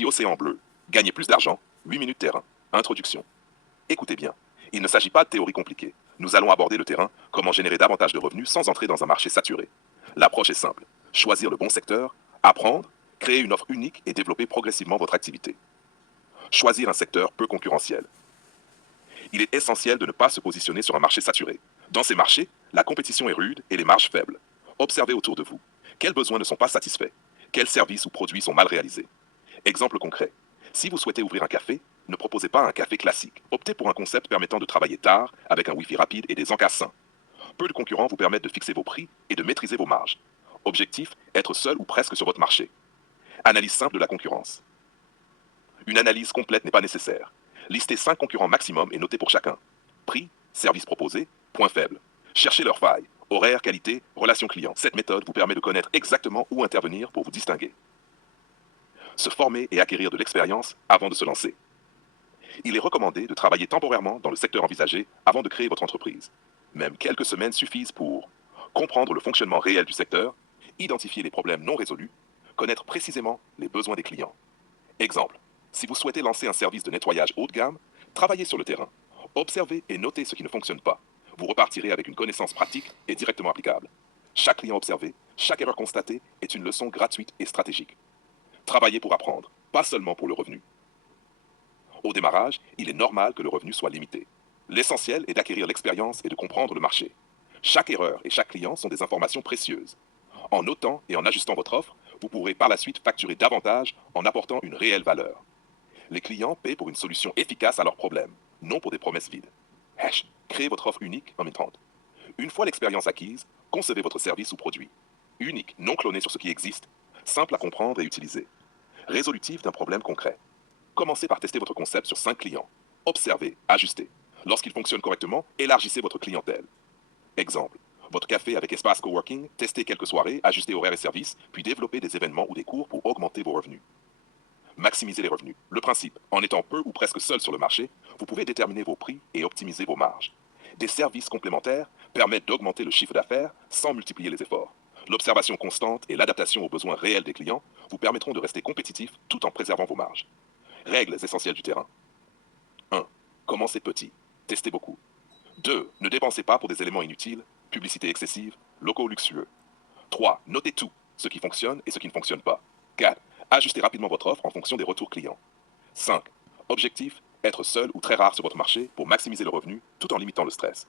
Chez Océan Bleu, gagner plus d'argent, 8 minutes terrain. Introduction. Écoutez bien, il ne s'agit pas de théorie compliquée. Nous allons aborder le terrain, comment générer davantage de revenus sans entrer dans un marché saturé. L'approche est simple. Choisir le bon secteur, apprendre, créer une offre unique et développer progressivement votre activité. Choisir un secteur peu concurrentiel. Il est essentiel de ne pas se positionner sur un marché saturé. Dans ces marchés, la compétition est rude et les marges faibles. Observez autour de vous. Quels besoins ne sont pas satisfaits? Quels services ou produits sont mal réalisés? Exemple concret. Si vous souhaitez ouvrir un café, ne proposez pas un café classique. Optez pour un concept permettant de travailler tard, avec un Wi-Fi rapide et des encas sains. Peu de concurrents vous permettent de fixer vos prix et de maîtriser vos marges. Objectif, être seul ou presque sur votre marché. Analyse simple de la concurrence. Une analyse complète n'est pas nécessaire. Listez 5 concurrents maximum et notez pour chacun. Prix, service proposé, points faibles. Cherchez leurs failles, horaire, qualité, relation client. Cette méthode vous permet de connaître exactement où intervenir pour vous distinguer. Se former et acquérir de l'expérience avant de se lancer. Il est recommandé de travailler temporairement dans le secteur envisagé avant de créer votre entreprise. Même quelques semaines suffisent pour comprendre le fonctionnement réel du secteur, identifier les problèmes non résolus, connaître précisément les besoins des clients. Exemple, si vous souhaitez lancer un service de nettoyage haut de gamme, travaillez sur le terrain. Observez et notez ce qui ne fonctionne pas. Vous repartirez avec une connaissance pratique et directement applicable. Chaque client observé, chaque erreur constatée est une leçon gratuite et stratégique. Travaillez pour apprendre, pas seulement pour le revenu. Au démarrage, il est normal que le revenu soit limité. L'essentiel est d'acquérir l'expérience et de comprendre le marché. Chaque erreur et chaque client sont des informations précieuses. En notant et en ajustant votre offre, vous pourrez par la suite facturer davantage en apportant une réelle valeur. Les clients paient pour une solution efficace à leurs problèmes, non pour des promesses vides. Créez votre offre unique en 1030. Une fois l'expérience acquise, concevez votre service ou produit. Unique, non cloné sur ce qui existe, simple à comprendre et utiliser. Résolutif d'un problème concret. Commencez par tester votre concept sur 5 clients. Observez, ajustez. Lorsqu'il fonctionne correctement, élargissez votre clientèle. Exemple, votre café avec espace coworking, testez quelques soirées, ajustez horaires et services, puis développez des événements ou des cours pour augmenter vos revenus. Maximiser les revenus. Le principe, en étant peu ou presque seul sur le marché, vous pouvez déterminer vos prix et optimiser vos marges. Des services complémentaires permettent d'augmenter le chiffre d'affaires sans multiplier les efforts. L'observation constante et l'adaptation aux besoins réels des clients vous permettront de rester compétitif tout en préservant vos marges. Règles essentielles du terrain. 1. Commencez petit. Testez beaucoup. 2. Ne dépensez pas pour des éléments inutiles, publicité excessive, locaux luxueux. 3. Notez tout, ce qui fonctionne et ce qui ne fonctionne pas. 4. Ajustez rapidement votre offre en fonction des retours clients. 5. Objectif, être seul ou très rare sur votre marché pour maximiser le revenu tout en limitant le stress.